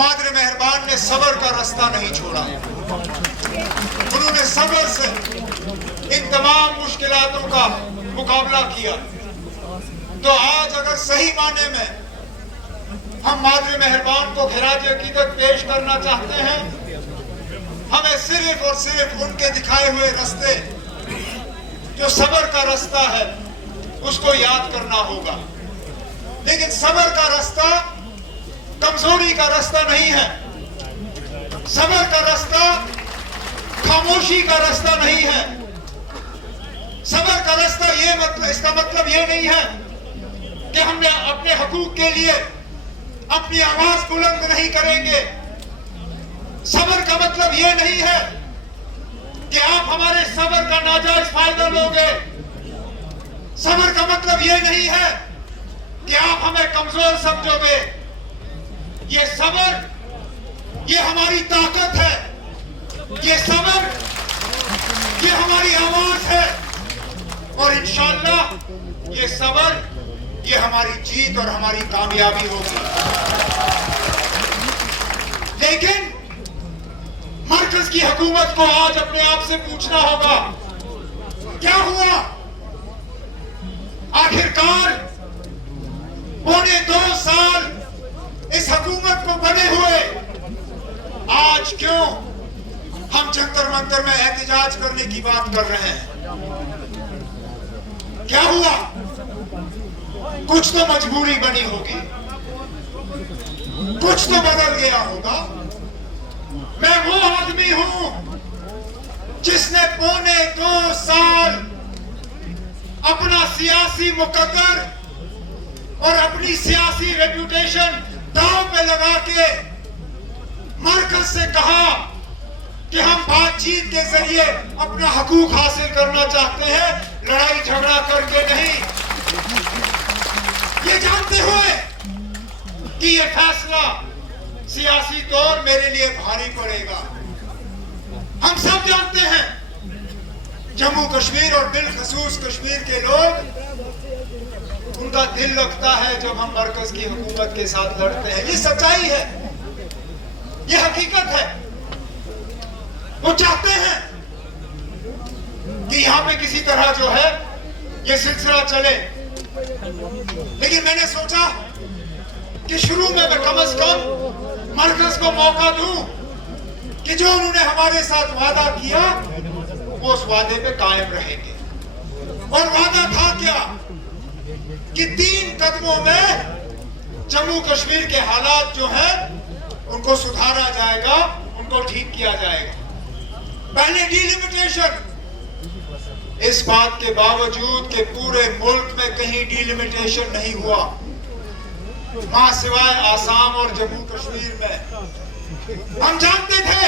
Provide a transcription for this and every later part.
मादर मेहरबान ने सब्र का रास्ता नहीं छोड़ा। उन्होंने सब्र से इन तमाम मुश्किलातों का मुकाबला किया। तो आज अगर सही माने में हम मादर मेहरबान को खिराज अकीदत पेश करना चाहते हैं, हमें सिर्फ और सिर्फ उनके दिखाए हुए रास्ते, जो सब्र का रास्ता है, उसको याद करना होगा। लेकिन सब्र का रास्ता कमजोरी का रास्ता नहीं है। सब्र का रास्ता खामोशी का रास्ता नहीं है। सब्र का रास्ता इसका मतलब ये नहीं है कि हमने अपने हकूक के लिए अपनी आवाज बुलंद नहीं करेंगे। सब्र का मतलब ये नहीं है कि आप हमारे सब्र का नाजायज फायदा लोगे। सब्र का मतलब ये नहीं है कि आप हमें कमजोर समझोगे। ये सब्र, ये हमारी ताकत है। ये सब्र, ये हमारी आवाज है। और इंशाअल्लाह ये सब्र, ये हमारी जीत और हमारी कामयाबी होगी। लेकिन मरकज की हुकूमत को आज अपने आप से पूछना होगा, क्या हुआ? आखिरकार पौने 2 साल इस हुकूमत को बने हुए आज क्यों हम जंतर मंतर में एहतजाज करने की बात कर रहे हैं? क्या हुआ? कुछ तो मजबूरी बनी होगी, कुछ तो बदल गया होगा। मैं वो आदमी हूं जिसने पौने 2 साल अपना सियासी मुकद्दर और अपनी सियासी रेपुटेशन दांव पे लगा के मरकज से कहा कि हम बातचीत के जरिए अपना हकूक हासिल करना चाहते हैं, लड़ाई झगड़ा करके नहीं। ये जानते हुए कि ये फैसला सियासी तौर मेरे लिए भारी पड़ेगा। हम सब जानते हैं जम्मू कश्मीर और बिलखसूस कश्मीर के लोग, उनका दिल लगता है जब हम मरकज की हुकूमत के साथ लड़ते हैं। ये सच्चाई है, ये हकीकत है। वो चाहते हैं कि यहां पे किसी तरह जो है ये सिलसिला चले। लेकिन मैंने सोचा कि शुरू में मैं कम से कम मरकज को मौका दूं कि जो उन्होंने हमारे साथ वादा किया वो उस वादे पे कायम रहेंगे। और वादा था क्या कि 3 कदमों में जम्मू कश्मीर के हालात जो हैं उनको सुधारा जाएगा, उनको ठीक किया जाएगा। पहले डिलिमिटेशन, इस बात के बावजूद कि पूरे मुल्क में कहीं डिलिमिटेशन नहीं हुआ, वहां सिवाय आसाम और जम्मू कश्मीर में। हम जानते थे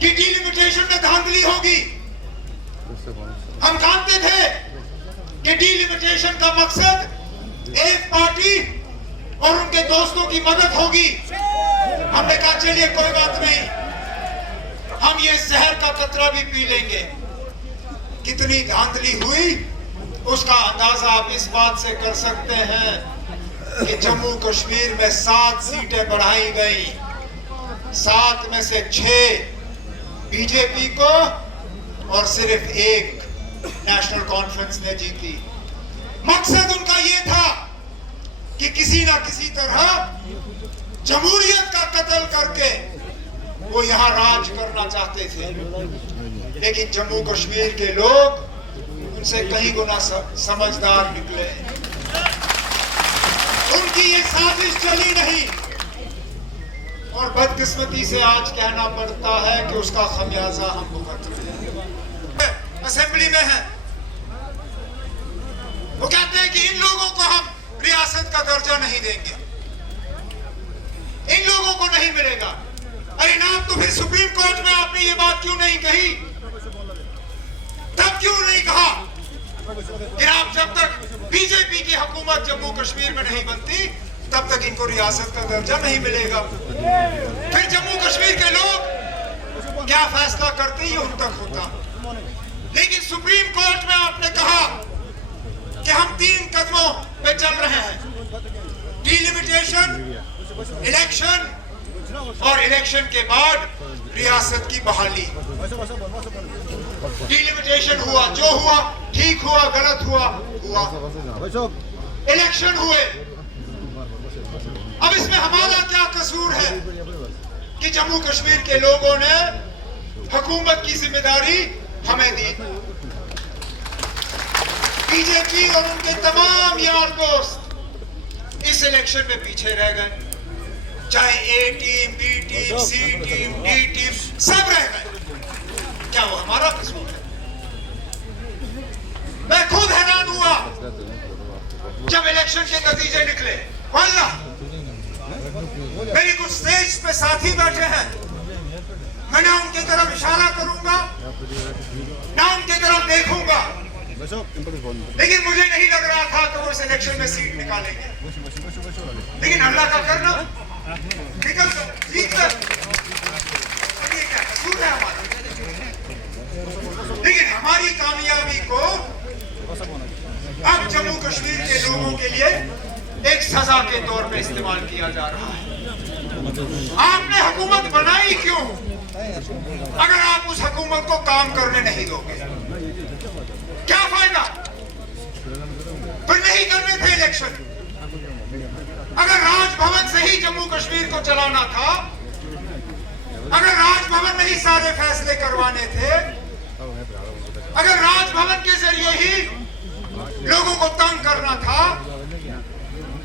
कि डिलिमिटेशन में धांधली होगी। हम जानते थे कि डिलिमिटेशन का मकसद एक पार्टी और उनके दोस्तों की मदद होगी। हमने कहा चलिए कोई बात नहीं, हम ये जहर का कतरा भी पी लेंगे। कितनी धांधली हुई उसका अंदाजा आप इस बात से कर सकते हैं कि जम्मू कश्मीर में 7 सीटें बढ़ाई गई। 7 में से 6 बीजेपी को और सिर्फ 1 नेशनल कॉन्फ्रेंस ने जीती। मकसद उनका ये था कि किसी ना किसी तरह जमहूरियत का कत्ल करके वो यहाँ राज करना चाहते थे। लेकिन जम्मू कश्मीर के लोग उनसे कहीं गुना समझदार निकले। उनकी ये साजिश चली नहीं और बदकिस्मती से आज कहना पड़ता है कि उसका खमियाजा हम भुगत रहे हैं। असेंबली में है, वो कहते हैं कि इन लोगों को हम रियासत का दर्जा नहीं देंगे, इन लोगों को नहीं मिलेगा। अरे नाम तो फिर सुप्रीम कोर्ट में आपने ये बात क्यों नहीं कही? तब क्यों नहीं कहा कि आप जब तक बीजेपी की हुकूमत जम्मू कश्मीर में नहीं बनती तब तक इनको रियासत का दर्जा नहीं मिलेगा। फिर जम्मू कश्मीर के लोग क्या फैसला करते ही उन तक होता। लेकिन सुप्रीम कोर्ट में आपने कहा कि हम 3 कदमों पे चल रहे हैं, डिलिमिटेशन, इलेक्शन और इलेक्शन के बाद रियासत की बहाली। डिलिमिटेशन हुआ, जो हुआ ठीक हुआ, गलत हुआ। इलेक्शन हुए। अब इसमें हमारा क्या कसूर है कि जम्मू कश्मीर के लोगों ने हुकूमत की जिम्मेदारी हमें दी। बीजेपी और उनके तमाम यार दोस्त इस इलेक्शन में पीछे रह गए। चाहे ए टीम, बी टीम, सी टीम, डी टीम, सब रह गए। क्या वो हमारा कसूर है? मैं खुद हैरान हुआ जब इलेक्शन के नतीजे निकले। वल्लाह मेरी कुछ स्टेज पे साथी बैठे हैं, मैं ना उनकी तरफ इशारा करूंगा ना उनकी तरफ देखूंगा, लेकिन मुझे नहीं लग रहा था कि वो इस इलेक्शन में सीट निकालेंगे। लेकिन अल्लाह का करना निकल जीत कर, ये क्या कसूर है हमारा? लेकिन हमारी कामयाबी को अब जम्मू कश्मीर के लोगों के लिए एक सजा के तौर पे इस्तेमाल किया जा रहा है। आपने हुकूमत बनाई क्यों अगर आप उस हुकूमत को काम करने नहीं दोगे? क्या फायदा? फिर नहीं करने थे इलेक्शन। अगर राजभवन से ही जम्मू कश्मीर को चलाना था, अगर राजभवन में ही सारे फैसले करवाने थे, अगर राजभवन के जरिए ही लोगों को तंग करना था,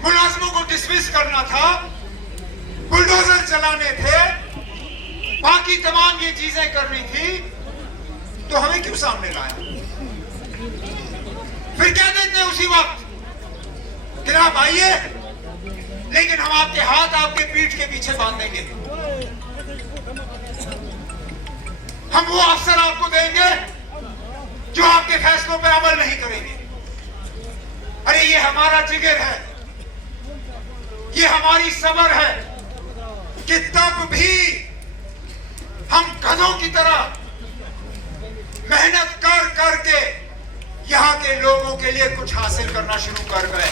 मुलाजमों को डिसमिस करना था, बुलडोजर चलाने थे, बाकी तमाम ये चीजें करनी थी, तो हमें क्यों सामने लाया? फिर क्या देते उसी वक्त कि आप आइए, लेकिन हम आपके हाथ आपके पीठ के पीछे बांध देंगे। हम वो अफसर आपको देंगे जो आपके फैसलों पर अमल नहीं करेंगे। अरे ये हमारा जिगर है, ये हमारी सबर है कि तब भी हम गधों की तरह मेहनत कर करके यहाँ के लोगों के लिए कुछ हासिल करना शुरू कर गए।